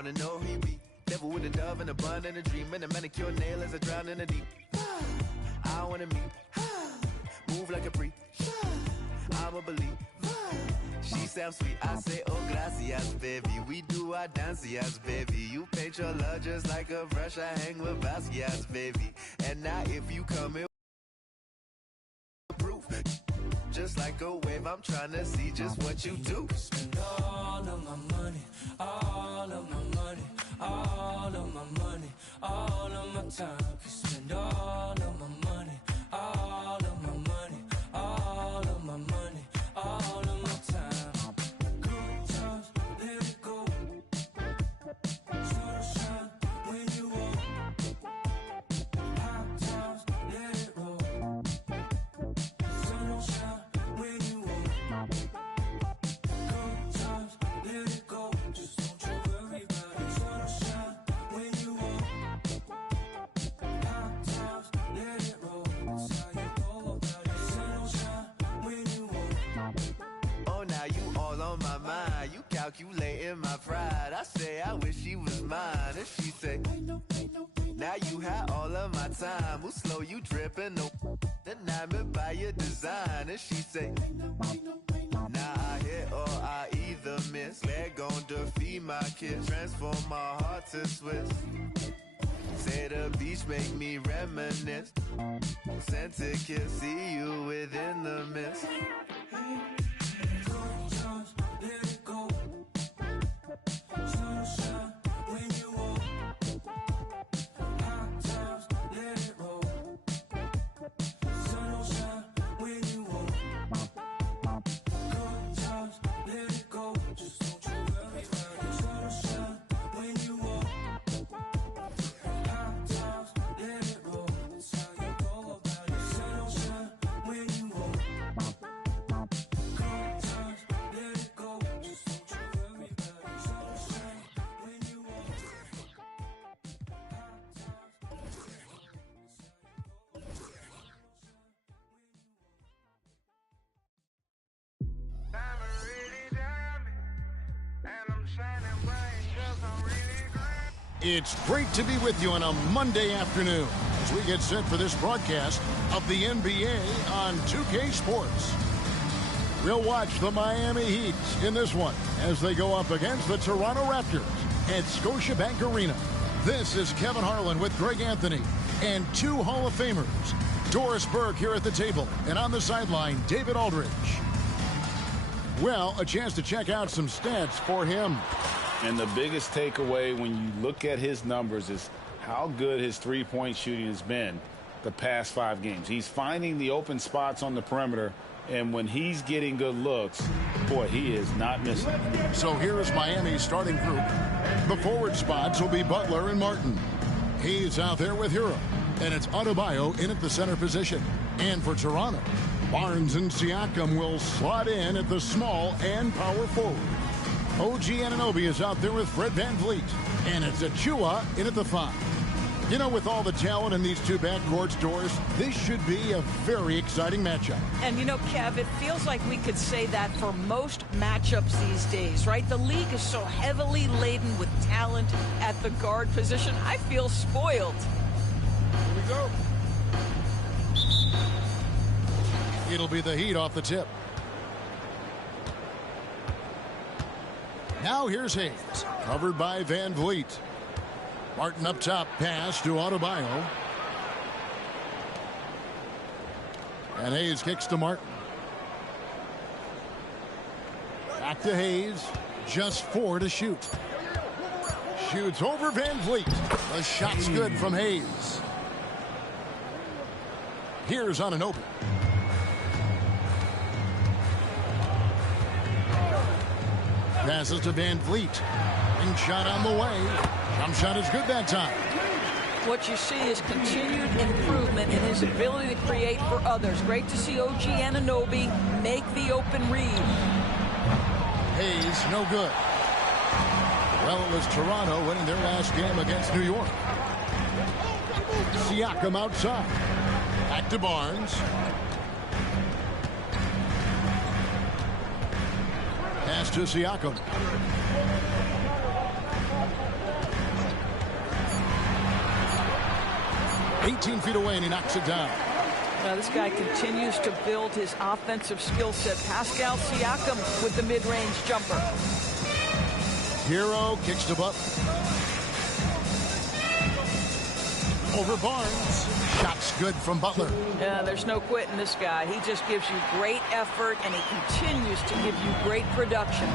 wanna know who he be. Devil with a dove and a bun and a dream and a manicure nail as I drown in the deep. I wanna meet, move like a freak. I'ma believe. She sounds sweet, I say, oh, gracias, baby. We do our dancias, baby. You paint your love just like a brush. I hang with Basquiat's, baby. And now if you come in proof, just like a wave, I'm trying to see just what you do. Spend all of my money, all of my money, all of my money, all of my time. Spend all of my money, all of my money, all of my money, all of my time. Good times, let it go. Sun shine when you walk. Hot times, let it roll. Sun don't shine when you walk. Good times, let it go. Just don't you worry about it. Sun don't shine when you walk. Hot times, let it roll. That's how you go about it. Sun don't shine when you walk. Oh, now you all on my mind. You calculating my pride. I say I wish she was mine. And she say, now you had all of my time. Who slow you dripping? No, enamored by your design. And she say, now I hit or I either miss. Leg gon' defeat my kiss. Transform my heart to Swiss. Say the beach make me reminisce. Scented kiss, see you within the mist. Good times, let it go. Sun shine when you walk. Hot times, let it roll. Sun don't shine when you walk. Good times, let it go. Just don't you worry about it. Sun don't shine when you walk. Hot times, let it roll. That's how you go about it. Sun don't shine when you walk. Good times, let it go. Just don't you worry about it. Sun don't shine when you walk. It's great to be with you on a Monday afternoon as we get set for this broadcast of the NBA on 2K Sports. We'll watch the Miami Heat in this one as they go up against the Toronto Raptors at Scotiabank Arena. This is Kevin Harlan with Greg Anthony and two Hall of Famers, Doris Burke here at the table, and on the sideline, David Aldridge. Well, a chance to check out some stats for him. And the biggest takeaway when you look at his numbers is how good his three-point shooting has been the past 5 games. He's finding the open spots on the perimeter, and when he's getting good looks, boy, he is not missing. So here is Miami's starting group. The forward spots will be Butler and Martin. He's out there with Hero, and it's Adebayo in at the center position. And for Toronto, Barnes and Siakam will slot in at the small and power forward. OG Anunoby is out there with Fred VanVleet, and it's Achua in at the 5. You know, with all the talent in these two backcourts, Doris, this should be a very exciting matchup. And you know, Kev, it feels like we could say that for most matchups these days, right? The league is so heavily laden with talent at the guard position. I feel spoiled. Here we go. It'll be the Heat off the tip. Now here's Hayes, covered by VanVleet. Martin up top, pass to Adebayo. And Hayes kicks to Martin. Back to Hayes, just 4 to shoot. Shoots over VanVleet. The shot's good from Hayes. Here's Anunoby. Passes to VanVleet. Ring shot on the way. Jump shot is good that time. What you see is continued improvement in his ability to create for others. Great to see OG Anunoby make the open read. Hayes, no good. Well, it was Toronto winning their last game against New York. Siakam outside. Back to Barnes. Pass to Siakam. 18 feet away, and he knocks it down. Now this guy continues to build his offensive skill set. Pascal Siakam with the mid-range jumper. Hero kicks to Butler. Over Barnes. Shots good from Butler. Yeah, there's no quitting this guy. He just gives you great effort, and he continues to give you great production.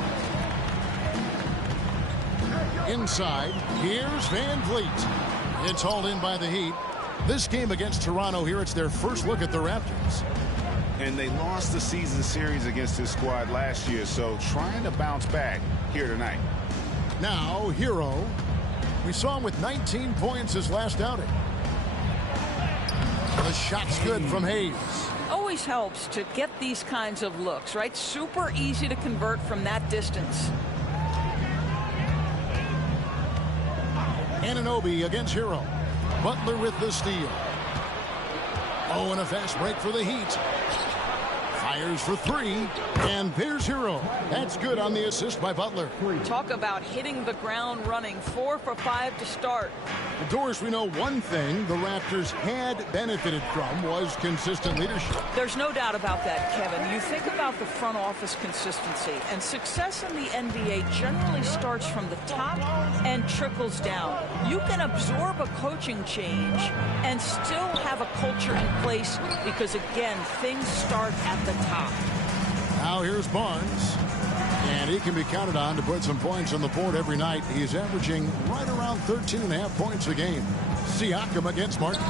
Inside, here's Van Vliet. It's hauled in by the Heat. This game against Toronto here, it's their first look at the Raptors. And they lost the season series against this squad last year, so trying to bounce back here tonight. Now, Hero. We saw him with 19 points his last outing. The shot's good from Hayes. Always helps to get these kinds of looks, right? Super easy to convert from that distance. Anunoby against Hero. Butler with the steal. Oh, and a fast break for the Heat. Fires for three, and there's Hero. That's good on the assist by Butler. Talk about hitting the ground running. 4 for 5 to start. Doris, we know one thing the Raptors had benefited from was consistent leadership. There's no doubt about that, Kevin. You think about the front office consistency, and success in the NBA generally starts from the top and trickles down. You can absorb a coaching change and still have a culture in place because, again, things start at the top. Now here's Barnes. And he can be counted on to put some points on the board every night. He's averaging right around 13.5 points a game. Siakam against Martin.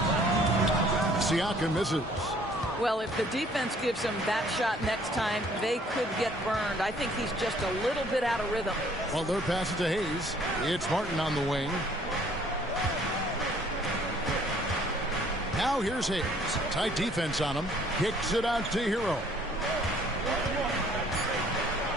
Siakam misses. Well, if the defense gives him that shot next time, they could get burned. I think he's just a little bit out of rhythm. Well, they're passing to Hayes. It's Martin on the wing. Now here's Hayes. Tight defense on him. Kicks it out to Hero.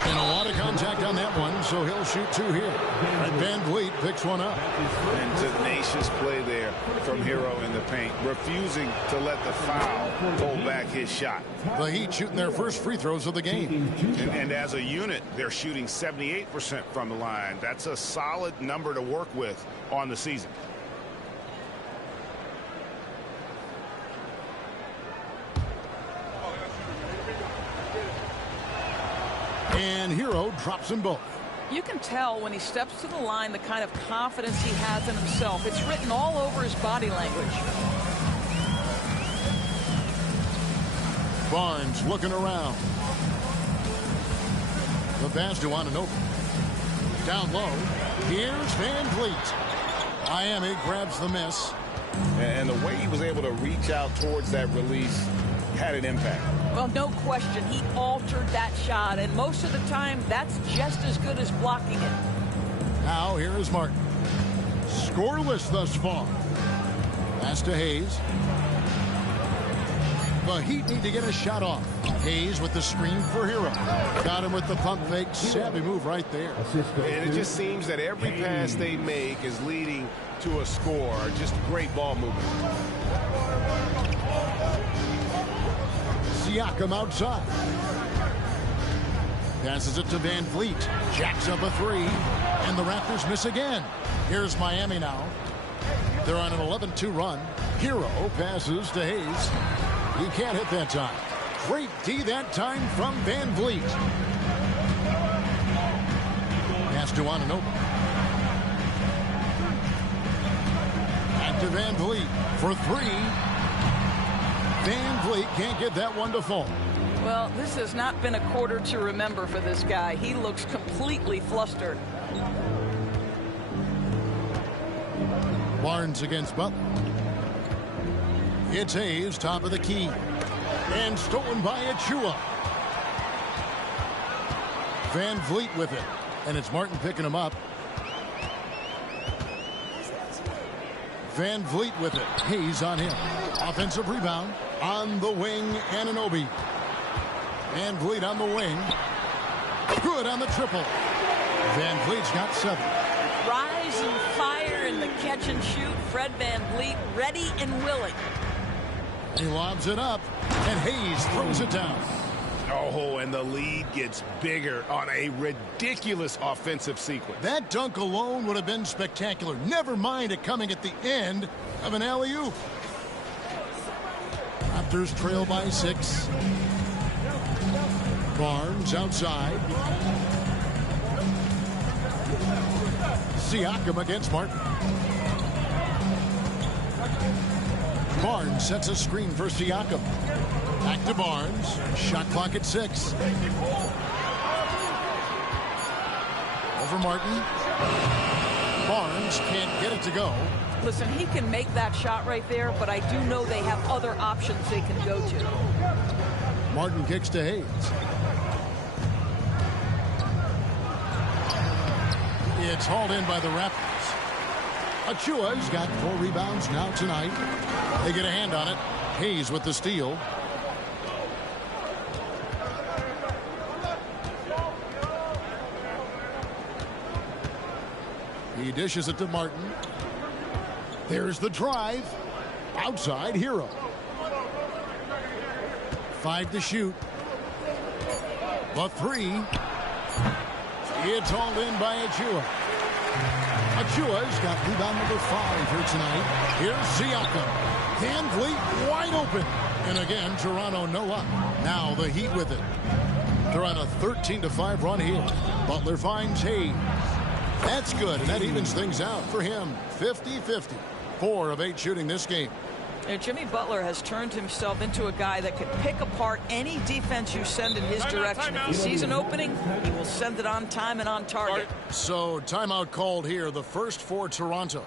And a lot of contact on that one, so he'll shoot two here. And Van Vliet picks one up. And tenacious play there from Hero in the paint, refusing to let the foul hold back his shot. The Heat shooting their first free throws of the game. And as a unit, they're shooting 78% from the line. That's a solid number to work with on the season. And Hero drops them both. You can tell when he steps to the line the kind of confidence he has in himself. It's written all over his body language. Barnes looking around. The pass to Anunoby. Down low. Here's Van Vliet. Miami grabs the miss. And the way he was able to reach out towards that release had an impact. Well, no question. He altered that shot, and most of the time, that's just as good as blocking it. Now, here is Martin. Scoreless thus far. Pass to Hayes. The Heat need to get a shot off. Hayes with the screen for Hero. Got him with the pump fake. Savvy move right there. And it just seems that every pass they make is leading to a score. Just great ball movement. Siakam outside. Passes it to Van Vliet. Jacks up a three. And the Raptors miss again. Here's Miami now. They're on an 11-2 run. Hero passes to Hayes. He can't hit that time. Great D that time from Van Vliet. Pass to Anunoby. Back to Van Vliet for three. Van Vliet can't get that one to fall. Well, this has not been a quarter to remember for this guy. He looks completely flustered. Barnes against Butler. It's Hayes, top of the key. And stolen by Achua. Van Vliet with it. And it's Martin picking him up. Van Vliet with it. Hayes on him. Offensive rebound. On the wing, Anunoby. Van Vliet on the wing. Good on the triple. Van Vliet's got 7. Rise and fire in the catch and shoot. Fred Van Vliet ready and willing. He lobs it up, and Hayes throws it down. Oh, and the lead gets bigger on a ridiculous offensive sequence. That dunk alone would have been spectacular. Never mind it coming at the end of an alley-oop. Raptors trail by 6. Barnes outside. Siakam against Martin. Barnes sets a screen for Siakam. Back to Barnes. Shot clock at 6. Over Martin. Barnes can't get it to go. Listen, he can make that shot right there, but I do know they have other options they can go to. Martin kicks to Hayes. It's hauled in by the Raptors. Achua's got 4 rebounds now tonight. They get a hand on it. Hayes with the steal. He dishes it to Martin. There's the drive. Outside, Hero. 5 to shoot. The 3. It's hauled in by Achua. Achua's got rebound number 5 here tonight. Here's Siakam. Van Vliet wide open. And again, Toronto no up. Now the Heat with it. They're on a 13-5 run here. Butler finds Hayes. That's good, and that evens things out for him. 50-50. 4 of 8 shooting this game. And Jimmy Butler has turned himself into a guy that can pick apart any defense you send in his direction. If he sees an opening, he will send it on time and on target. So timeout called here, the first for Toronto.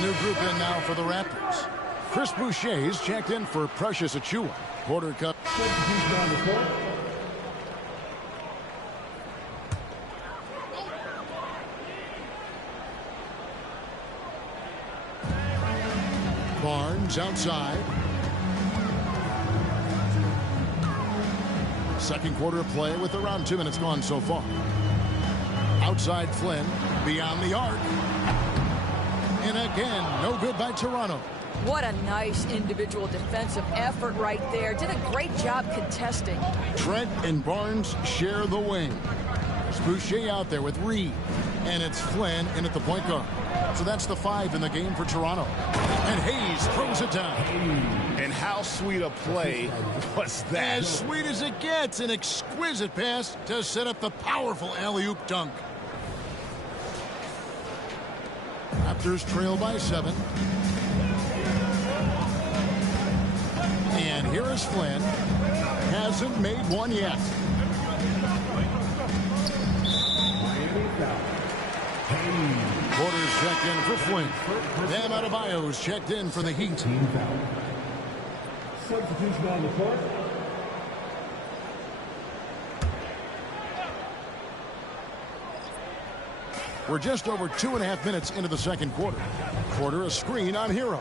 New group in now for the Raptors. Chris Boucher's checked in for Precious Achiuwa. Quarter cup. Barnes outside. Second quarter of play with around 2 minutes gone so far. Outside Flynn, beyond the arc. And again, no good by Toronto. What a nice individual defensive effort right there. Did a great job contesting. Trent and Barnes share the wing. There's Boucher out there with Reed. And it's Flynn in at the point guard. So that's the 5 in the game for Toronto. And Hayes throws it down. And how sweet a play was that? As sweet as it gets. An exquisite pass to set up the powerful alley-oop dunk. Raptors trail by 7. And here is Flynn. Hasn't made one yet. Porter's checked in for Flynn. Bam Adebayo's checked in for the Heat. Substitution on the court. We're just over 2.5 minutes into the second quarter. Porter a screen on Hero.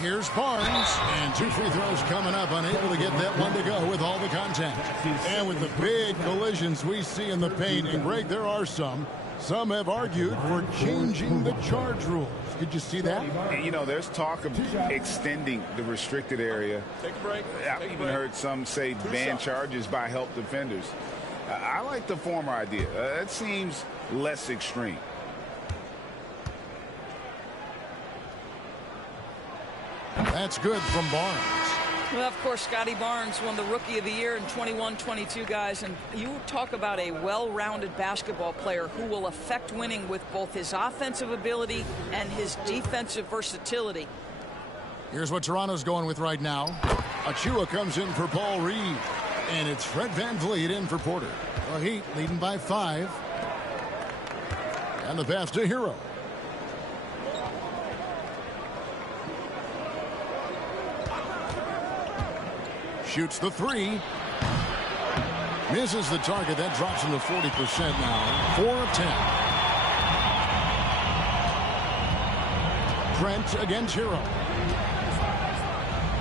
Here's Barnes, and 2 free throws coming up, unable to get that one to go with all the contact. And with the big collisions we see in the paint, and Greg, there are some have argued for changing the charge rules. Did you see that? And, you know, there's talk of extending the restricted area. Take a break. I've even heard some say ban charges by help defenders. I like the former idea. It seems less extreme. That's good from Barnes. Well, of course, Scotty Barnes won the Rookie of the Year in 21-22, guys. And you talk about a well-rounded basketball player who will affect winning with both his offensive ability and his defensive versatility. Here's what Toronto's going with right now. Achiuwa comes in for Paul Reed. And it's Fred VanVleet in for Porter. The Heat leading by 5. And the pass to Hero. Shoots the 3. Misses the target. That drops him to 40% now. 4 of 10. Trent against Hero.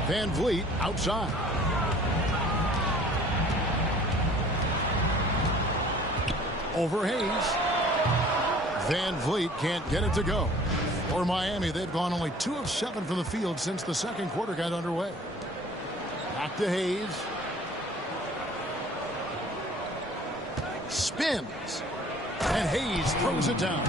Van Vliet outside. Over Hayes. Van Vliet can't get it to go. For Miami, they've gone only 2 of 7 from the field since the second quarter got underway. Back to Hayes. Spins. And Hayes throws it down.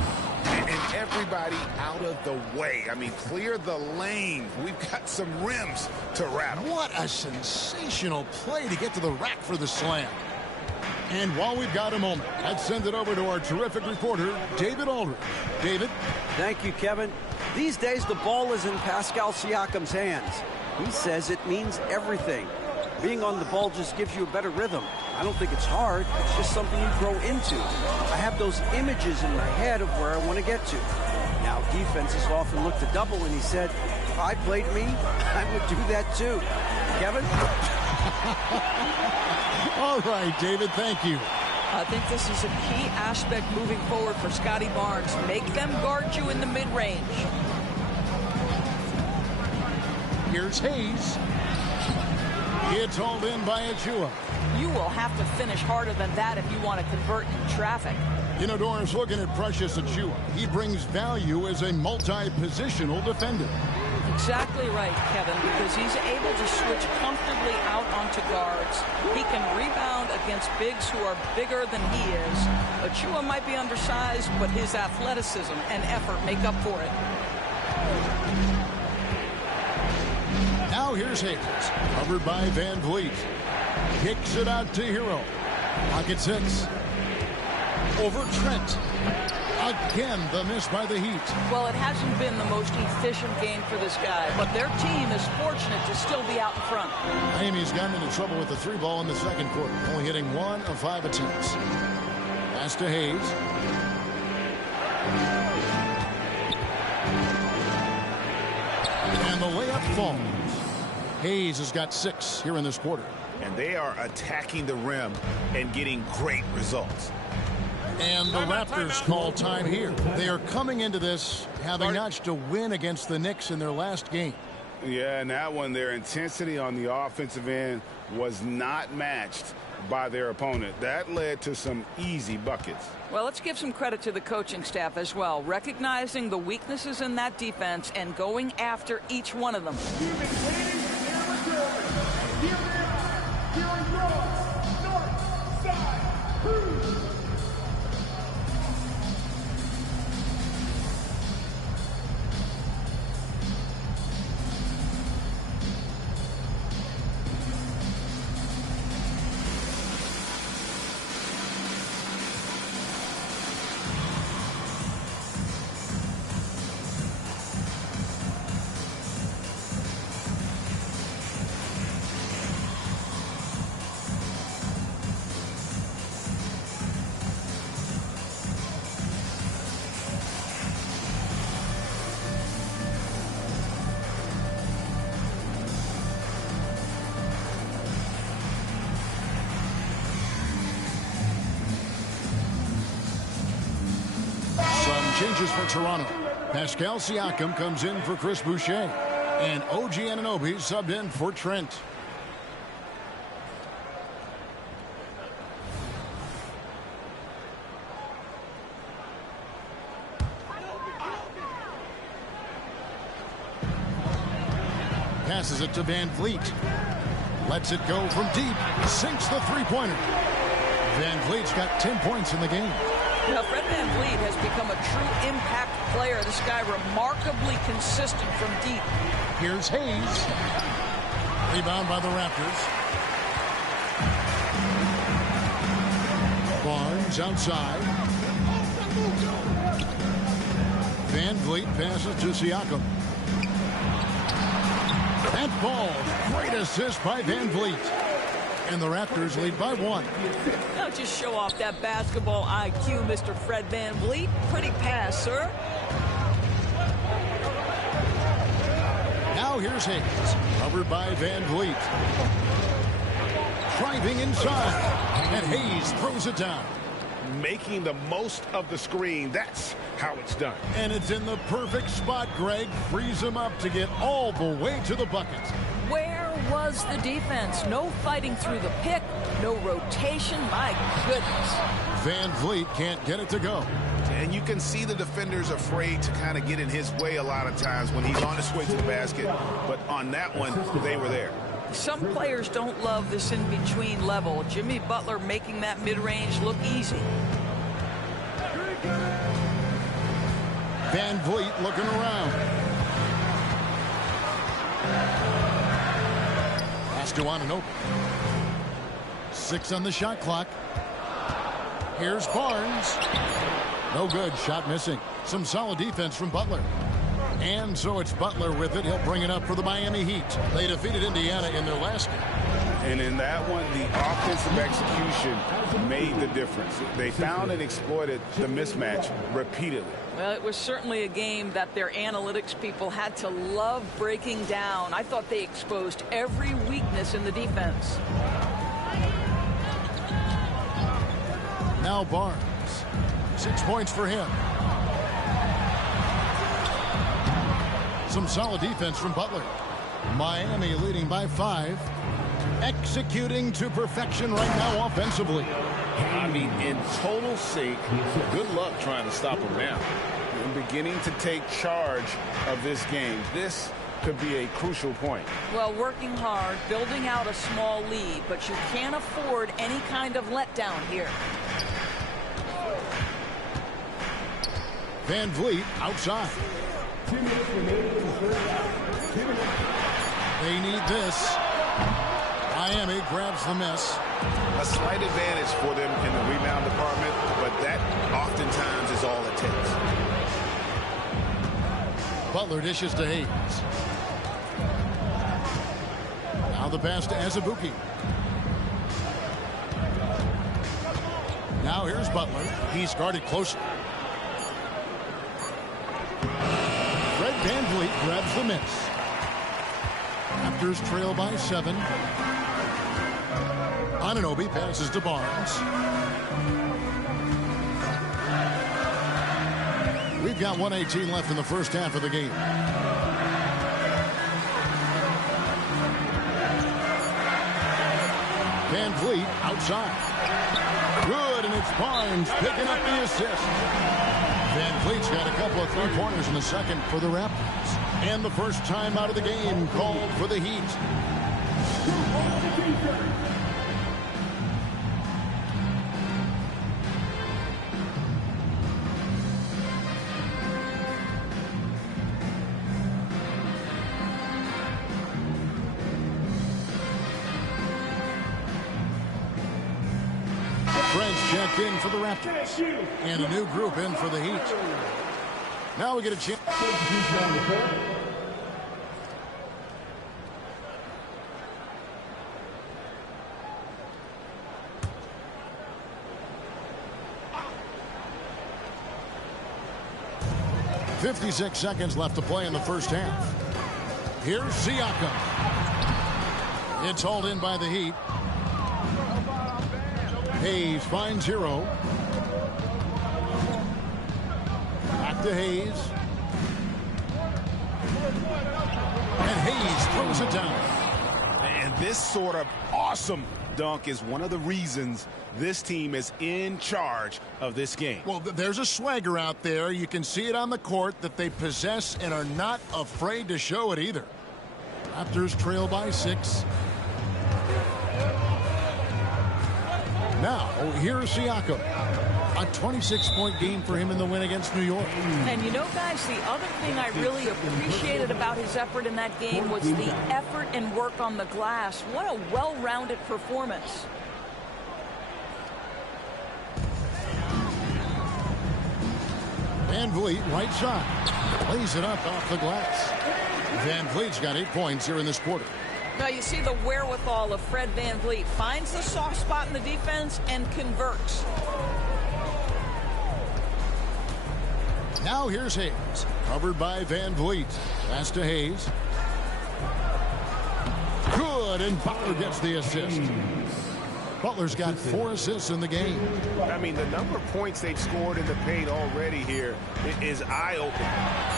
And everybody out of the way. I mean, clear the lane. We've got some rims to rattle. What a sensational play to get to the rack for the slam. And while we've got a moment, let's send it over to our terrific reporter, David Aldridge. David? Thank you, Kevin. These days, the ball is in Pascal Siakam's hands. He says it means everything. Being on the ball just gives you a better rhythm. I don't think it's hard. It's just something you grow into. I have those images in my head of where I want to get to. Now, defenses often look to double, and he said, if I played me, I would do that too. Kevin? All right, David, thank you. I think this is a key aspect moving forward for Scotty Barnes. Make them guard you in the mid-range. Here's Hayes. It's hauled in by Achua. You will have to finish harder than that if you want to convert in traffic. You know, Doris, looking at Precious Achua, he brings value as a multi-positional defender. Exactly right, Kevin, because he's able to switch comfortably out onto guards. He can rebound against bigs who are bigger than he is. Achua might be undersized, but his athleticism and effort make up for it. Now here's Hayes, covered by Van Vliet. Kicks it out to Hero. Pocket 6. Over Trent. Again, the miss by the Heat. Well, it hasn't been the most efficient game for this guy, but their team is fortunate to still be out in front. Miami's gotten into trouble with the 3 ball in the second quarter, only hitting 1 of 5 attempts. Pass to Hayes. And the layup falls. Hayes has got 6 here in this quarter. And they are attacking the rim and getting great results. And the Raptors call time here. They are coming into this having notched a win against the Knicks in their last game. Yeah, and that one, their intensity on the offensive end was not matched by their opponent. That led to some easy buckets. Well, let's give some credit to the coaching staff as well, recognizing the weaknesses in that defense and going after each one of them. Changes for Toronto. Pascal Siakam comes in for Chris Boucher. And OG Anunoby subbed in for Trent. Passes it to Van Vliet. Lets it go from deep. Sinks the three-pointer. Van Vliet's got 10 points in the game. Now, Fred Van Vliet has become a true impact player. This guy remarkably consistent from deep. Here's Hayes. Rebound by the Raptors. Barnes outside. Van Vliet passes to Siakam. That ball. Great assist by Van Vliet. And the Raptors lead by 1. Now just show off that basketball IQ, Mr. Fred Van Vliet. Pretty pass, sir. Now here's Hayes, covered by Van Vliet. Driving inside, and Hayes throws it down. Making the most of the screen. That's how it's done. And it's in the perfect spot, Greg. Frees him up to get all the way to the bucket. Where was the defense. No fighting through the pick, no rotation. My goodness. Van Vliet can't get it to go. And you can see the defenders afraid to kind of get in his way a lot of times when he's on his way to the basket. But on that one, they were there. Some players don't love this in-between level. Jimmy Butler making that mid-range look easy. Van Vliet looking around. Pass to Ananobi. 6 on the shot clock. Here's Barnes. No good. Shot missing. Some solid defense from Butler. And so it's Butler with it. He'll bring it up for the Miami Heat. They defeated Indiana in their last game. And in that one, the offensive execution made the difference. They found and exploited the mismatch repeatedly. Well, it was certainly a game that their analytics people had to love breaking down. I thought they exposed every weakness in the defense. Now Barnes. 6 points for him. Some solid defense from Butler. Miami leading by 5. Executing to perfection right now offensively. I mean, in total sync. Good luck trying to stop him now. And beginning to take charge of this game. This could be a crucial point. Well, working hard, building out a small lead, but you can't afford any kind of letdown here. Van Vliet outside. 2 minutes remaining in the first half. 2 minutes. They need this. Miami grabs the miss. A slight advantage for them in the rebound department, but that oftentimes is all it takes. Butler dishes to Hayes. Now the pass to Azubuike. Now here's Butler. He's guarded closely. Fred VanVleet grabs the miss. Raptors trail by 7. Anunoby passes to Barnes. We've got 1:18 left in the first half of the game. VanVleet outside. Good, and it's Barnes picking up the assist. VanVleet's got a couple of three-pointers in the second for the Raptors. And the first time out of the game called for the Heat. Checked in for the Raptors. And a new group in for the Heat. Now we get a chance. .56 seconds left to play in the first half. Here's Siakam. It's hauled in by the Heat. Hayes finds Hero. Back to Hayes. And Hayes throws it down. And this sort of awesome dunk is one of the reasons this team is in charge of this game. Well, there's a swagger out there. You can see it on the court that they possess and are not afraid to show it either. Raptors trail by 6. Now, here's Siakam. A 26-point game for him in the win against New York. And you know, guys, the other thing I really appreciated about his effort in that game was the effort and work on the glass. What a well-rounded performance. VanVleet, right side. Lays it up off the glass. VanVleet's got 8 points here in this quarter. Now you see the wherewithal of Fred VanVleet. Finds the soft spot in the defense and converts. Now here's Hayes. Covered by VanVleet. Pass to Hayes. Good, and Butler gets the assist. Butler's got 4 assists in the game. I mean, the number of points they've scored in the paint already here is eye-opening.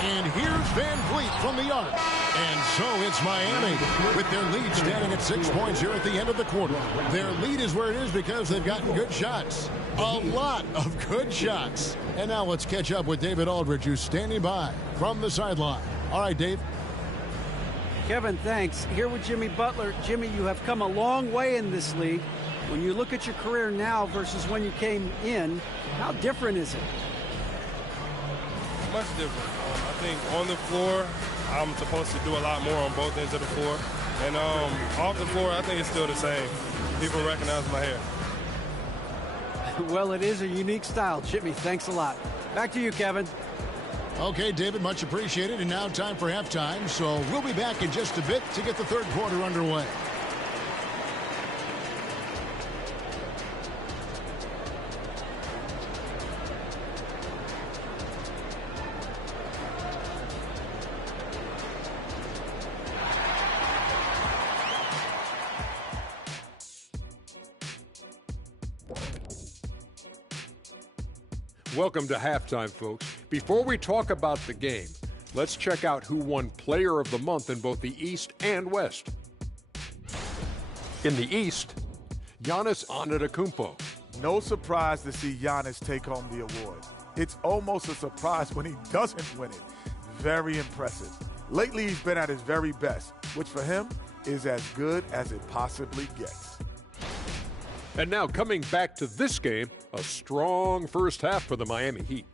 And here's Van Vliet from the arc. And so it's Miami with their lead standing at 6 points here at the end of the quarter. Their lead is where it is because they've gotten good shots. A lot of good shots. And now let's catch up with David Aldridge, who's standing by from the sideline. All right, Dave. Kevin, thanks. Here with Jimmy Butler. Jimmy, you have come a long way in this league. When you look at your career now versus when you came in, how different is it? Much different. I think on the floor, I'm supposed to do a lot more on both ends of the floor. And off the floor, I think it's still the same. People recognize my hair. Well, it is a unique style. Jimmy, thanks a lot. Back to you, Kevin. Okay, David, much appreciated. And now time for halftime. So we'll be back in just a bit to get the third quarter underway. Welcome to halftime, folks. Before we talk about the game, let's check out who won Player of the Month in both the East and West. In the East, Giannis Antetokounmpo. No surprise to see Giannis take home the award. It's almost a surprise when he doesn't win it. Very impressive. Lately, he's been at his very best, which for him is as good as it possibly gets. And now coming back to this game, a strong first half for the Miami Heat.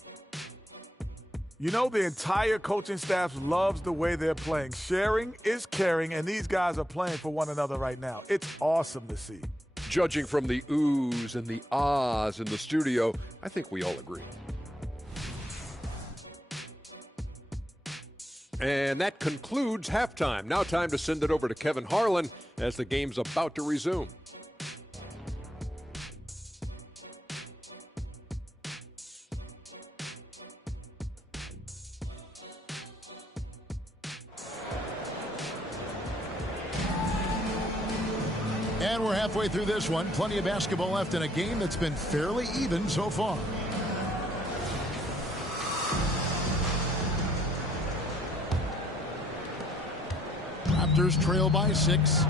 You know, the entire coaching staff loves the way they're playing. Sharing is caring, and these guys are playing for one another right now. It's awesome to see. Judging from the oohs and the ahs in the studio, I think we all agree. And that concludes halftime. Now time to send it over to Kevin Harlan as the game's about to resume. And we're halfway through this one. Plenty of basketball left in a game that's been fairly even so far. Raptors trail by 6.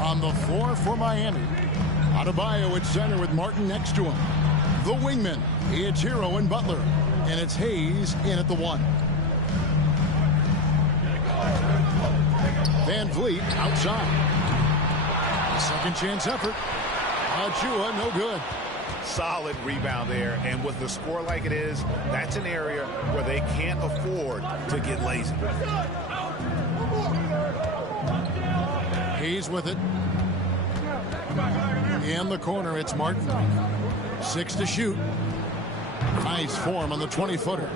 On the floor for Miami. Adebayo at center with Martin next to him. The wingman, it's Hero and Butler. And it's Hayes in at the 1. Van Vliet outside. Second chance effort. Achua, no good. Solid rebound there, and with the score like it is, that's an area where they can't afford to get lazy. Hayes with it. In the corner, it's Martin. 6 to shoot. Nice form on the 20-footer.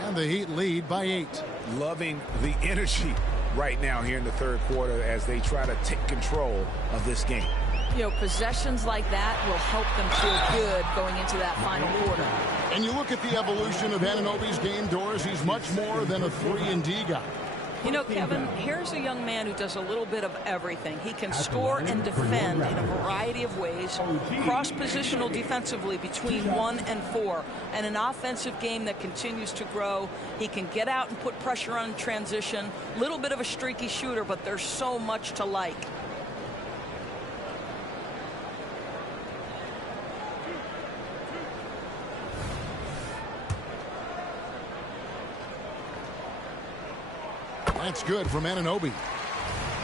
And the Heat lead by 8. Loving the energy right now here in the third quarter as they try to take control of this game. You know, possessions like that will help them feel good going into that final quarter. And you look at the evolution of Anunoby's game, Doris, he's much more than a 3-and-D guy. You know, Kevin, here's a young man who does a little bit of everything. He can score and defend in a variety of ways, cross-positional defensively between 1 and 4, and an offensive game that continues to grow. He can get out and put pressure on transition, little bit of a streaky shooter, but there's so much to like. That's good from Anunoby.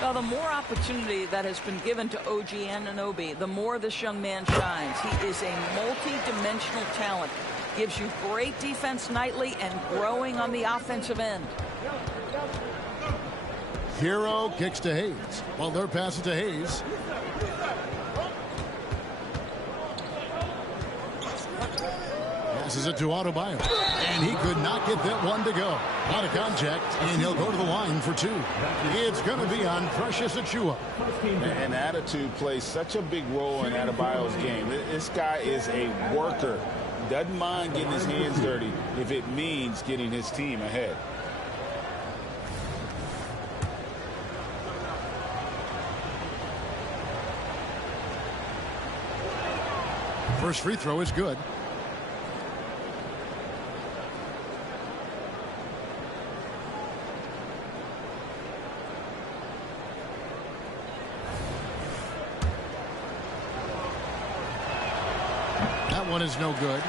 Now, the more opportunity that has been given to OG Anunoby, the more this young man shines. He is a multi-dimensional talent. Gives you great defense nightly and growing on the offensive end. Hero kicks to Hayes. Well, they're passing to Hayes. Passes it to Adebayo. And he could not get that one to go. Out of contact, and he'll go to the line for 2. It's going to be on Precious Achua. And attitude plays such a big role in Adebayo's game. This guy is a worker. Doesn't mind getting his hands dirty if it means getting his team ahead. First free throw is good. That one is no good.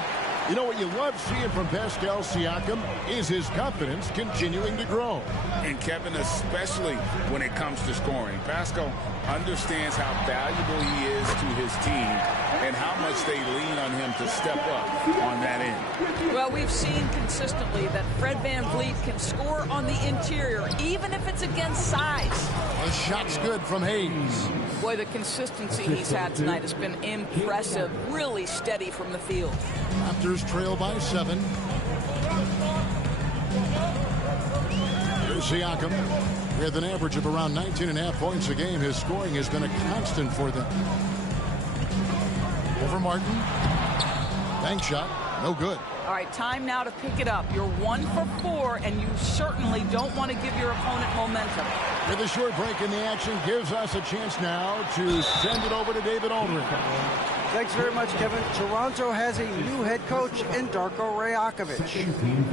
You know what you love seeing from Pascal Siakam is his confidence continuing to grow. And Kevin, especially when it comes to scoring, Pascal understands how valuable he is to his team and how much they lean on him to step up on that end. Well, we've seen consistently that Fred VanVleet can score on the interior, even if it's against size. The shot's good from Hayes. Boy, the consistency he's had tonight has been impressive. Really steady from the field. Raptors trail by 7. Here's Siakam. With an average of around 19.5 points a game, his scoring has been a constant for them. Over Martin. Bank shot. No good. All right, time now to pick it up. You're 1 for 4, and you certainly don't want to give your opponent momentum. With a short break in the action, gives us a chance now to send it over to David Aldridge. Thanks very much, Kevin. Toronto has a new head coach in Darko Rajakovic.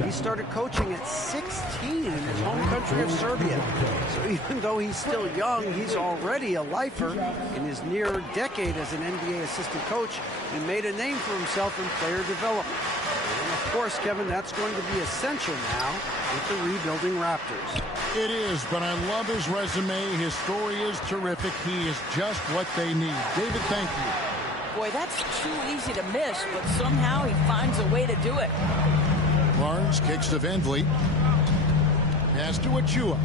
He started coaching at 16 in his home country of Serbia. So even though he's still young, he's already a lifer. In his near decade as an NBA assistant coach, he made a name for himself in player development. And of course, Kevin, that's going to be essential now with the rebuilding Raptors. It is, but I love his resume. His story is terrific. He is just what they need. David, thank you. Boy, that's too easy to miss, but somehow he finds a way to do it. Barnes kicks to VanVleet. Pass to Achua.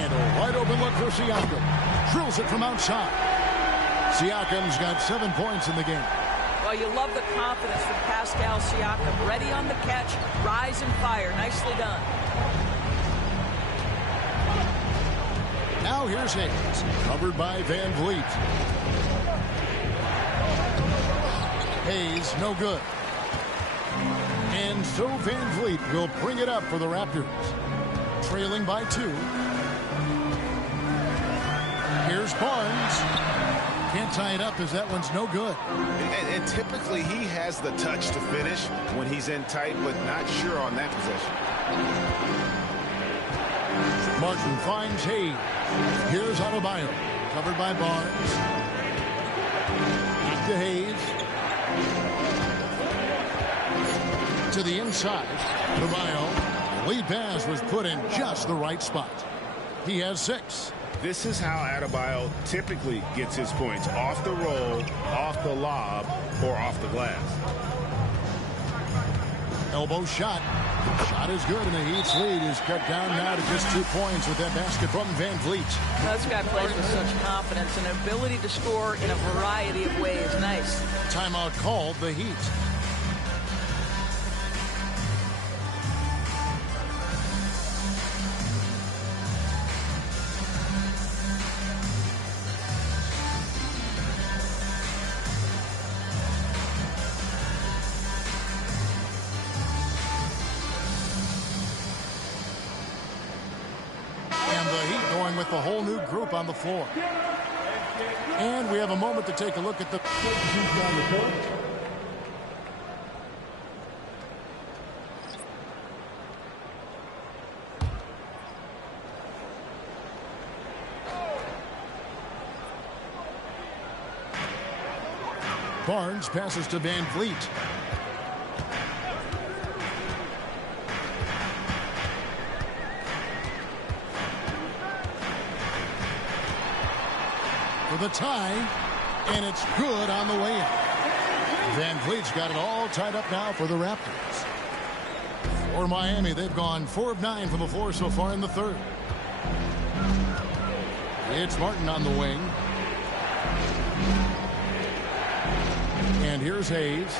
And a wide open look for Siakam. Drills it from outside. Siakam's got 7 points in the game. Well, you love the confidence from Pascal Siakam. Ready on the catch, rise and fire. Nicely done. Now here's Hayes, covered by VanVleet. Hayes, no good. And so VanVleet will bring it up for the Raptors. Trailing by 2. Here's Barnes. Can't tie it up as that one's no good. And typically he has the touch to finish when he's in tight, but not sure on that possession. Martin finds Hayes. Here's Adebayo, covered by Barnes. Back to Hayes. To the inside. Adebayo. Lead pass was put in just the right spot. He has 6. This is how Adebayo typically gets his points. Off the roll, off the lob, or off the glass. Elbow shot. Shot is good, and the Heat's lead is cut down now to just 2 points with that basket from VanVleet. This guy plays with such confidence and ability to score in a variety of ways. Nice. Timeout called the Heat. With the whole new group on the floor. And we have a moment to take a look at the Barnes passes to VanVleet. The tie, and it's good on the way in. VanVleet's got it all tied up now for the Raptors. For Miami, they've gone 4 of 9 from the floor so far in the third. It's Martin on the wing. And here's Hayes.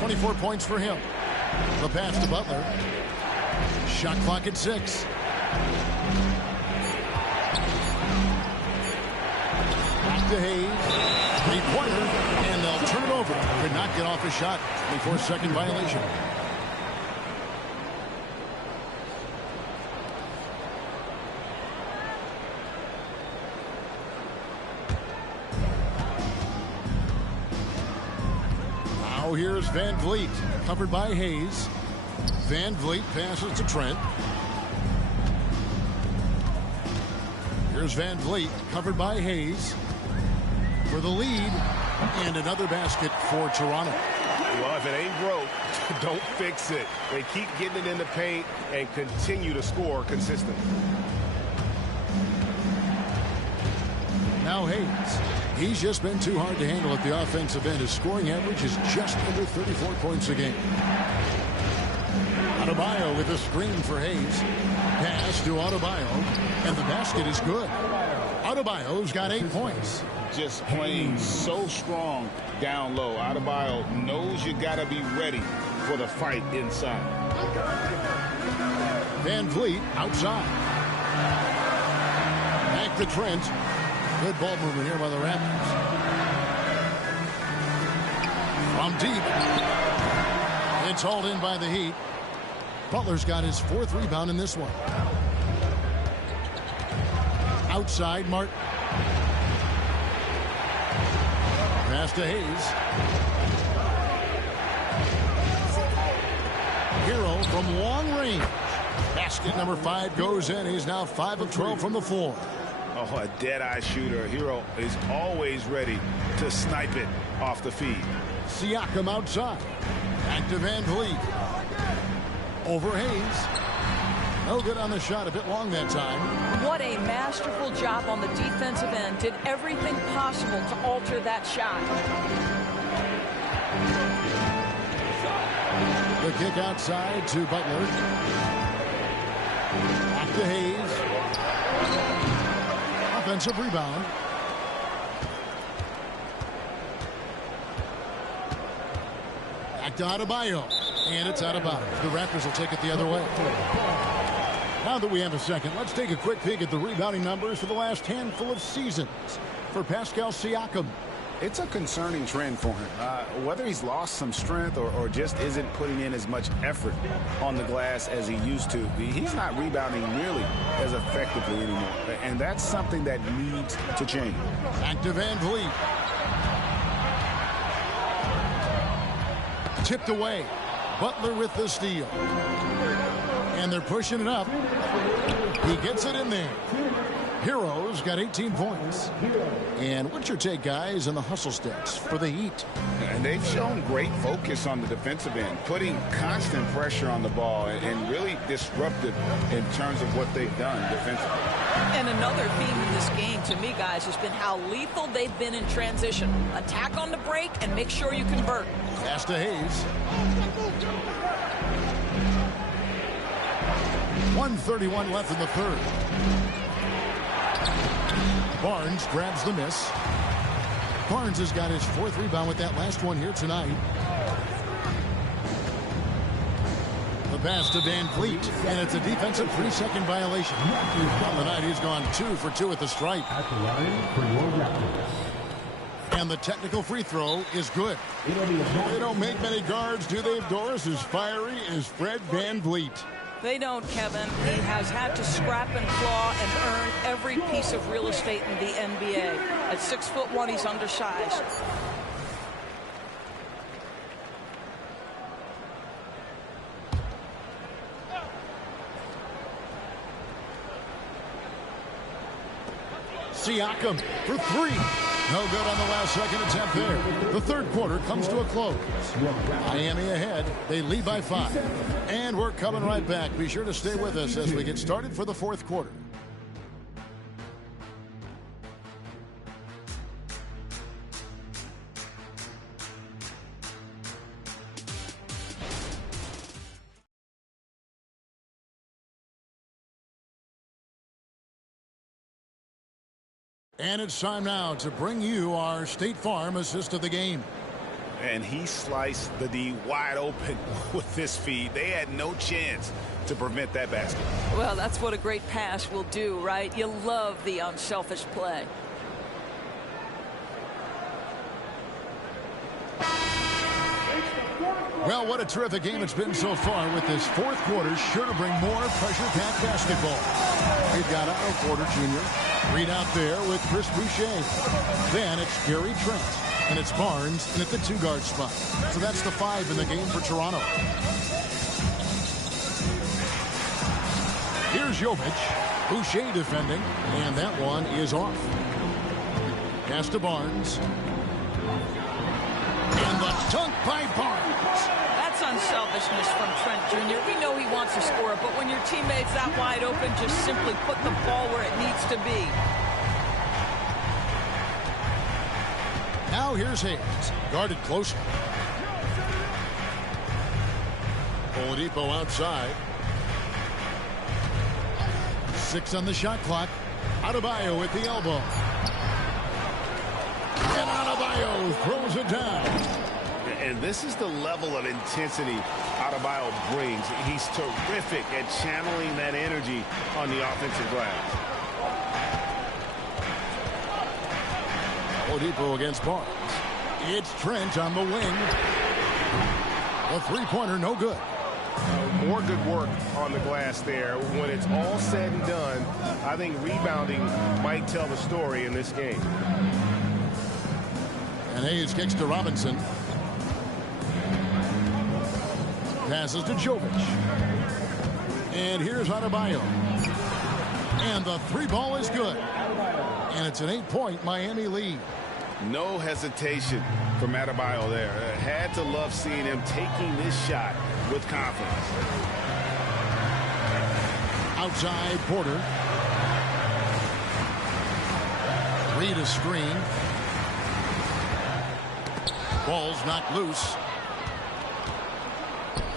24 points for him. The pass to Butler. Shot clock at 6. To Hayes, 3-pointer, and they'll turn it over. Could not get off his shot. 24-second violation. Here's Van Vliet, covered by Hayes. Van Vliet passes to Trent. Here's Van Vliet, covered by Hayes for the lead, and another basket for Toronto. Well, if it ain't broke, don't fix it. They keep getting it in the paint and continue to score consistently. Now Hayes. He's just been too hard to handle at the offensive end. His scoring average is just under 34 points a game. Adebayo with a screen for Hayes. Pass to Adebayo, and the basket is good. Adebayo's got 8 points. Just playing so strong down low. Adebayo knows you got to be ready for the fight inside. Van Vliet outside. Back to Trent. Good ball movement here by the Raptors. From deep. It's hauled in by the Heat. Butler's got his 4th rebound in this one. Outside, Martin. Pass to Hayes. Hero from long range. Basket number 5 goes in. He's now 5 of 12 from the floor. Oh, a dead-eye shooter. Hero is always ready to snipe it off the feed. Siakam outside. Back to Van Vliet. Over Hayes. No good on the shot. A bit long that time. What a masterful job on the defensive end. Did everything possible to alter that shot. The kick outside to Butler. Back to Hayes. Offensive rebound. Back to Adebayo. And it's out of bounds. The Raptors will take it the other way. Now that we have a second, let's take a quick peek at the rebounding numbers for the last handful of seasons for Pascal Siakam. It's a concerning trend for him. Whether he's lost some strength or just isn't putting in as much effort on the glass as he used to, he's not rebounding nearly as effectively anymore. And that's something that needs to change. Back to Van Vliet. Tipped away. Butler with the steal. And they're pushing it up. He gets it in there. Hero's got 18 points. And what's your take, guys, on the hustle stats for the Heat? And they've shown great focus on the defensive end, putting constant pressure on the ball and really disruptive in terms of what they've done defensively. And another theme in this game, to me, guys, has been how lethal they've been in transition. Attack on the break and make sure you convert. Pass to Hayes. 1:31 left in the third. Barnes grabs the miss. Barnes has got his 4th rebound with that last one here tonight. The pass to Van Vliet, and it's a defensive 3-second violation. On the night, he's gone 2 for 2 at the stripe. At the line for your Raptors. And the technical free throw is good. They don't make many guards, do they, Doris? As fiery as Fred Van Vliet. They don't, Kevin. He has had to scrap and claw and earn every piece of real estate in the NBA. At 6'1", he's undersized. Siakam for 3. No good on the last second attempt there. The third quarter comes to a close. Miami ahead. They lead by 5. And we're coming right back. Be sure to stay with us as we get started for the fourth quarter. And it's time now to bring you our State Farm assist of the game. And he sliced the D wide open with this feed. They had no chance to prevent that basket. Well, that's what a great pass will do, right? You love the unselfish play. Well, what a terrific game it's been so far, with this fourth quarter sure to bring more pressure-packed basketball. We've got Otto Porter Jr. Reed out there with Chris Boucher. Then it's Gary Trent. And it's Barnes in at the 2-guard spot. So that's the 5 in the game for Toronto. Here's Jovic. Boucher defending. And that one is off. Pass to Barnes. And the dunk by Barnes. That's unselfishness from Trent Jr. We know he wants to score, but when your teammate's that wide open, just simply put the ball where it needs to be. Now here's Hayes, guarded closely. Oladipo outside. 6 on the shot clock. Adebayo at the elbow. And Adebayo throws it down. And this is the level of intensity Adebayo brings. He's terrific at channeling that energy on the offensive glass. Oladipo against Barnes. It's Trent on the wing. A 3-pointer, no good. More good work on the glass there. When it's all said and done, I think rebounding might tell the story in this game. And Hayes kicks to Robinson. Passes to Jovic. And here's Adebayo. And the 3-ball is good. And it's an 8-point Miami lead. No hesitation from Adebayo there. Had to love seeing him taking this shot with confidence. Outside Porter. Reed a screen. Ball's knocked loose.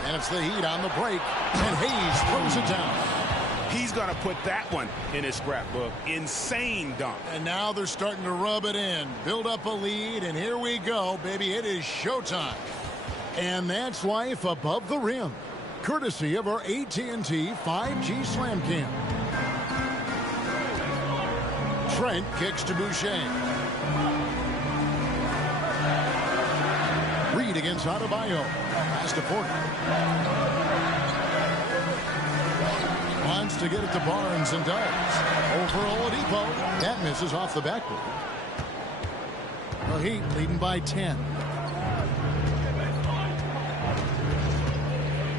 And it's the Heat on the break. And Hayes throws it down. He's going to put that one in his scrapbook. Insane dunk. And now they're starting to rub it in. Build up a lead. And here we go, baby. It is showtime. And that's life above the rim. Courtesy of our AT&T 5G Slam Cam. Trent kicks to Boucher. Reed against Adebayo. Pass to Porter. Wants to get it to Barnes and does. Over Oladipo. That misses off the backboard. The Heat leading by 10.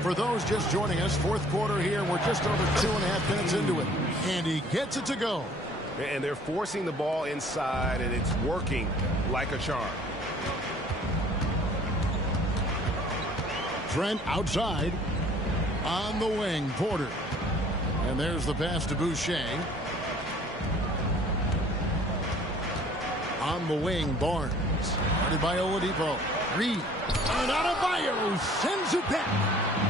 For those just joining us, fourth quarter here. We're just over 2.5 minutes into it. And he gets it to go. And they're forcing the ball inside, and it's working like a charm. Trent outside. On the wing, Porter. And there's the pass to Boucher. On the wing, Barnes. Guarded by Oladipo. Reed. And Adebayo sends it back.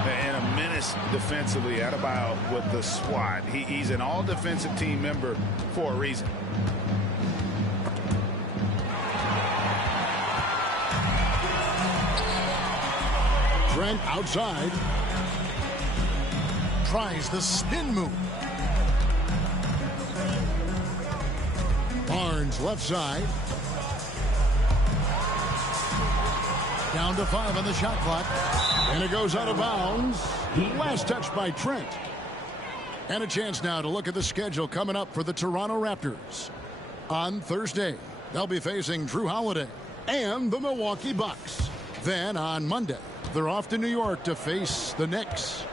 And a menace defensively. Adebayo with the swat. He's an all-defensive team member for a reason. Trent outside. Tries the spin move. Barnes left side. Down to 5 on the shot clock. And it goes out of bounds. Last touch by Trent. And a chance now to look at the schedule coming up for the Toronto Raptors. On Thursday, they'll be facing Drew Holiday and the Milwaukee Bucks. Then on Monday, they're off to New York to face the Knicks.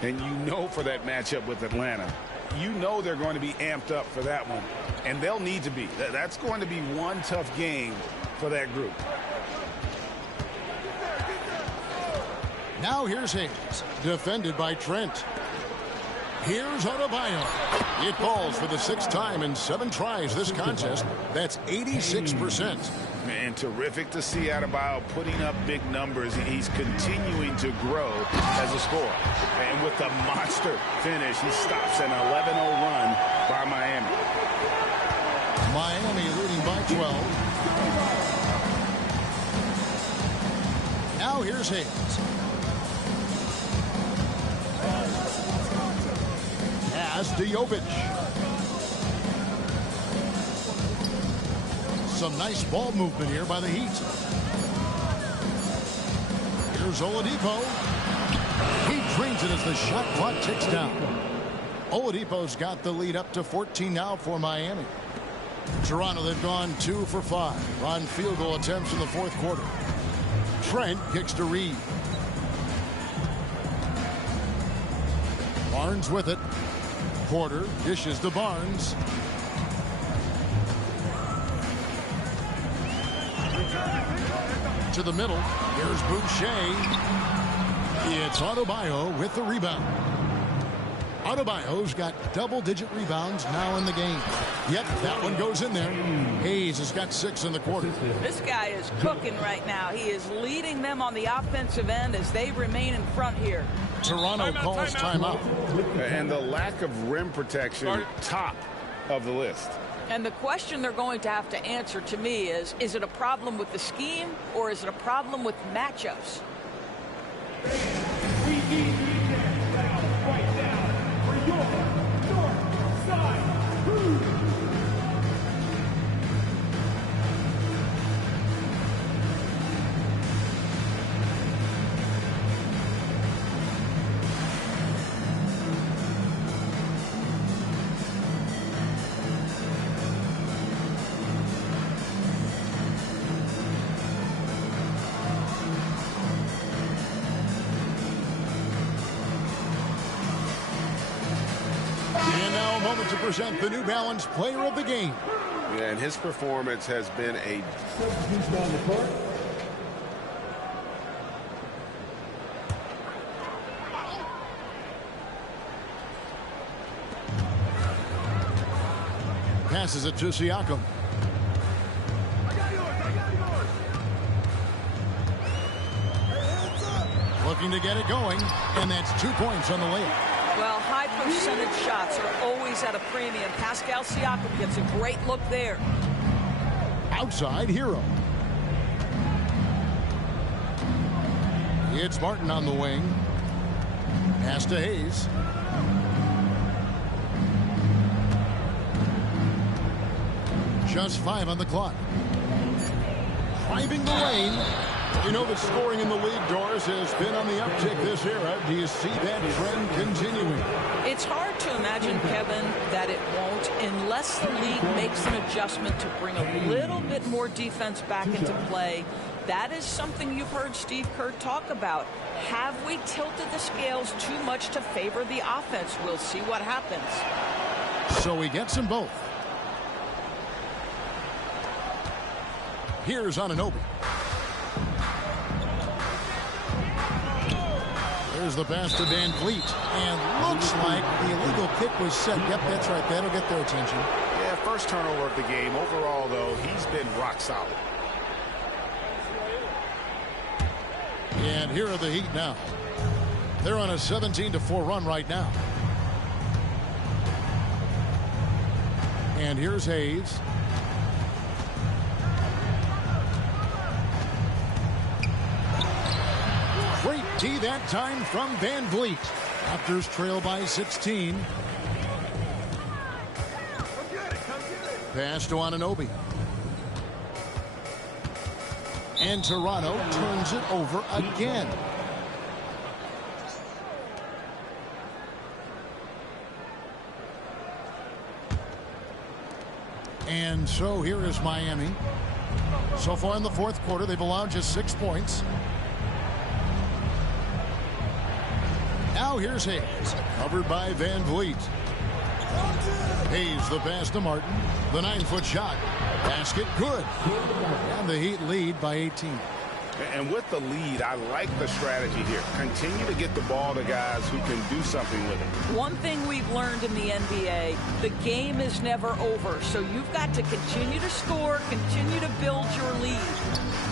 And you know, for that matchup with Atlanta, you know they're going to be amped up for that one. And they'll need to be. That's going to be one tough game for that group. Now here's Hayes, defended by Trent. Here's Adebayo. It falls for the 6th time in 7 tries this contest. That's 86%. And terrific to see Adebayo putting up big numbers. He's continuing to grow as a scorer. And with the monster finish, he stops an 11-0 run by Miami. Miami leading by 12. Now here's Hayes. Pass to Jovic. Some nice ball movement here by the Heat. Here's Oladipo. He drains it as the shot clock ticks down. Oladipo's got the lead up to 14 now for Miami. Toronto, they've gone 2 for 5 on field goal attempts in the fourth quarter. Trent kicks to Reed. Barnes with it. Porter dishes to Barnes. To the middle. Here's Boucher. It's Adebayo with the rebound. Adebayo's got double-digit rebounds now in the game. Yep, that one goes in there. Hayes has got 6 in the quarter. This guy is cooking right now. He is leading them on the offensive end as they remain in front here. Toronto calls timeout. And the lack of rim protection, top of the list. And the question they're going to have to answer to me is it a problem with the scheme or is it a problem with matchups? We need defense now, right now, for your North Side Crew. To present the New Balance Player of the Game. Yeah, and his performance has been a... Passes it to Siakam. Looking to get it going, and that's 2 points on the layup. Well, high percentage shots are always at a premium. Pascal Siakam gets a great look there. Outside Hero. It's Martin on the wing. Pass to Hayes. Just 5 on the clock. Driving the lane. You know that scoring in the league, Doris, has been on the uptick this era. Do you see that trend continuing? It's hard to imagine, Kevin, that it won't unless the league makes an adjustment to bring a little bit more defense back into play. That is something you've heard Steve Kerr talk about. Have we tilted the scales too much to favor the offense? We'll see what happens. So he gets them both. Here's Anunoby. There's the pass to Van Vliet. And looks like the illegal kick was set. Yep, that's right. That'll get their attention. Yeah, first turnover of the game. Overall, though, he's been rock solid. And here are the Heat now. They're on a 17-4 run right now. And here's Hayes. Great D that time from Van Vliet. Raptors trail by 16. Pass to Anunoby. And Toronto turns it over again. And so here is Miami. So far in the fourth quarter, they've allowed just 6 points. Now here's Hayes, covered by Van Vliet. Hayes the pass to Martin. The 9-foot shot. Basket good. And the Heat lead by 18. And with the lead, I like the strategy here. Continue to get the ball to guys who can do something with it. One thing we've learned in the NBA, the game is never over. So you've got to continue to score, continue to build your lead.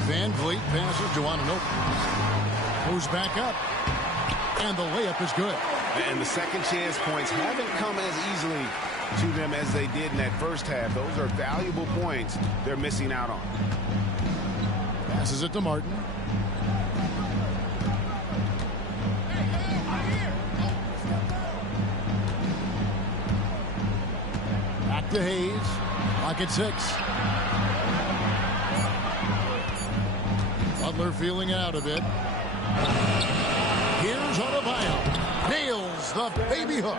Van Vliet passes to Anunoby. Moves back up. And the layup is good. And the second chance points haven't come as easily to them as they did in that first half. Those are valuable points they're missing out on. Passes it to Martin. Back to Hayes. Clock at 6. Butler feeling out a bit. Here's Adebayo. Nails the baby hook.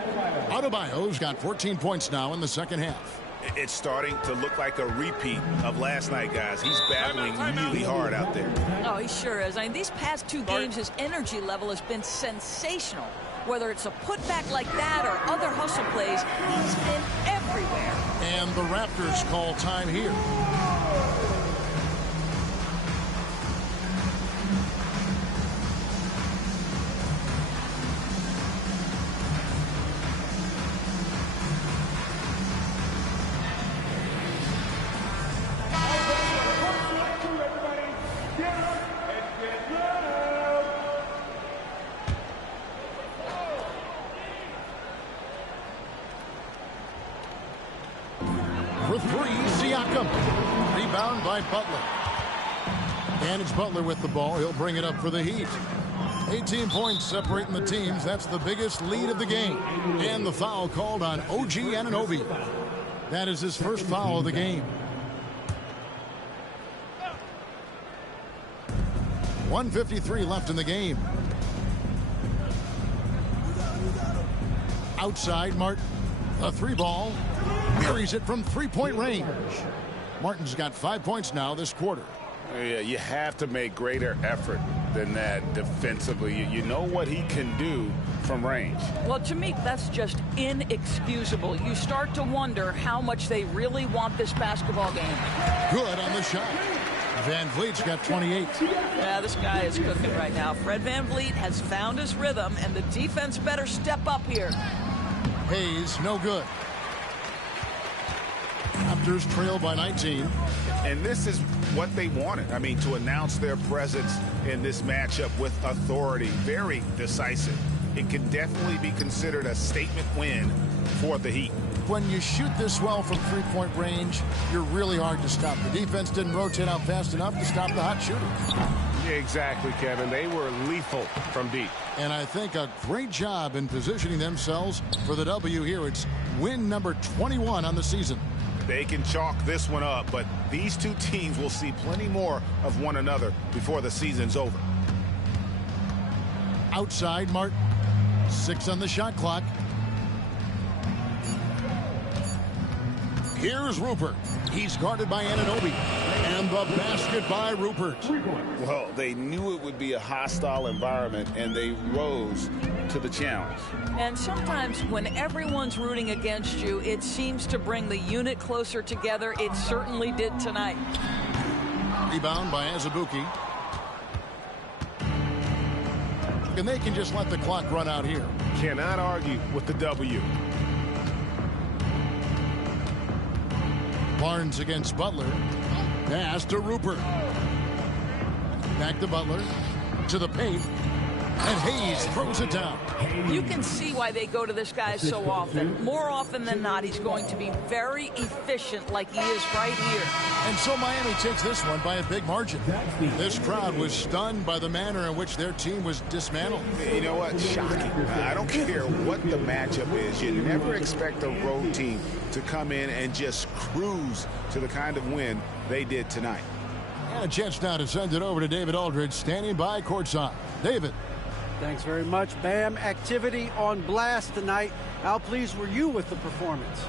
Adebayo's got 14 points now in the second half. It's starting to look like a repeat of last night, guys. He's battling really hard out there. Oh, he sure is. I mean, these past 2 games, his energy level has been sensational. Whether it's a putback like that or other hustle plays, he's been everywhere. And the Raptors call time here. For 3, Siakam. Rebound by Butler. And it's Butler with the ball. He'll bring it up for the Heat. 18 points separating the teams. That's the biggest lead of the game. And the foul called on OG Anunoby. That is his first foul of the game. 1:53 left in the game. Outside, Martin. A 3 ball. Buries it from 3-point range. Martin's got 5 points now this quarter. Yeah, you have to make greater effort than that defensively. You know what he can do from range. Well, to me, that's just inexcusable. You start to wonder how much they really want this basketball game. Good on the shot. Van Vliet's got 28. Yeah, this guy is cooking right now. Fred Van Vliet has found his rhythm, and the defense better step up here. Hayes, no good. Raptors trail by 19. And this is what they wanted. I mean, to announce their presence in this matchup with authority. Very decisive. It can definitely be considered a statement win for the Heat. When you shoot this well from 3-point range, you're really hard to stop. The defense didn't rotate out fast enough to stop the hot shooter. Yeah, exactly, Kevin. They were lethal from deep. And I think a great job in positioning themselves for the W here. It's win number 21 on the season. They can chalk this one up, but these two teams will see plenty more of one another before the season's over. Outside, Martin. 6 on the shot clock. Here's Rupert. He's guarded by Anunoby. And the basket by Rupert. Well, they knew it would be a hostile environment, and they rose to the challenge. And sometimes when everyone's rooting against you, it seems to bring the unit closer together. It certainly did tonight. Rebound by Azubuike. And they can just let the clock run out here. Cannot argue with the W. Barnes against Butler. Pass to Rupert. Back to Butler. To the paint. And Hayes throws it down. You can see why they go to this guy so often. More often than not, he's going to be very efficient like he is right here. And so Miami takes this one by a big margin. This crowd was stunned by the manner in which their team was dismantled. You know what? Shocking. I don't care what the matchup is. You never expect a road team to come in and just cruise to the kind of win they did tonight. And a chance now to send it over to David Aldridge, standing by courtside. David. Thanks very much, Bam. Activity on blast tonight. How pleased were you with the performance?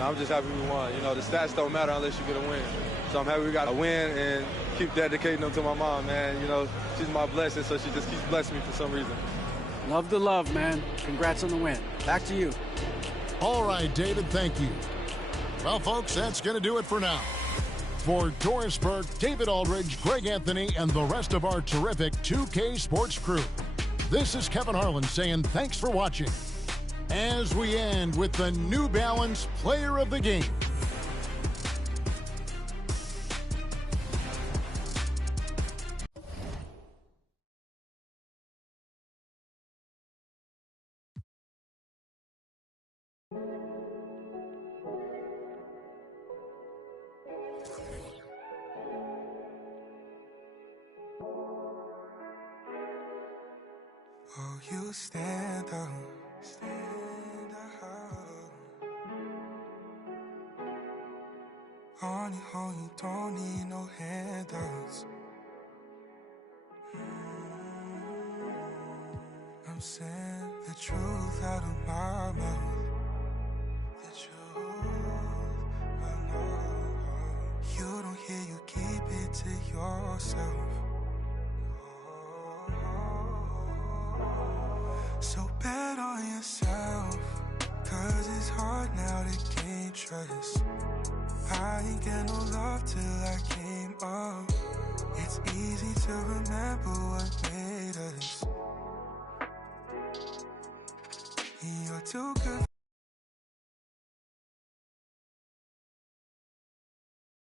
I'm just happy we won. You know, the stats don't matter unless you get a win. So I'm happy we got a win and keep dedicating them to my mom, man. You know, she's my blessing, so she just keeps blessing me for some reason. Love the love, man. Congrats on the win. Back to you. All right, David, thank you. Well, folks, that's going to do it for now. For Doris Burke, David Aldridge, Greg Anthony, and the rest of our terrific 2K Sports crew, this is Kevin Harlan saying thanks for watching. As we end with the New Balance Player of the Game. Oh, you stand up. On your own, you don't need no handouts. I'm saying the truth out of my mouth. The truth. to yourself. So bet on yourself, 'cause it's hard now to gain trust. I ain't get no love till I came up. It's easy to remember what made us. You're too good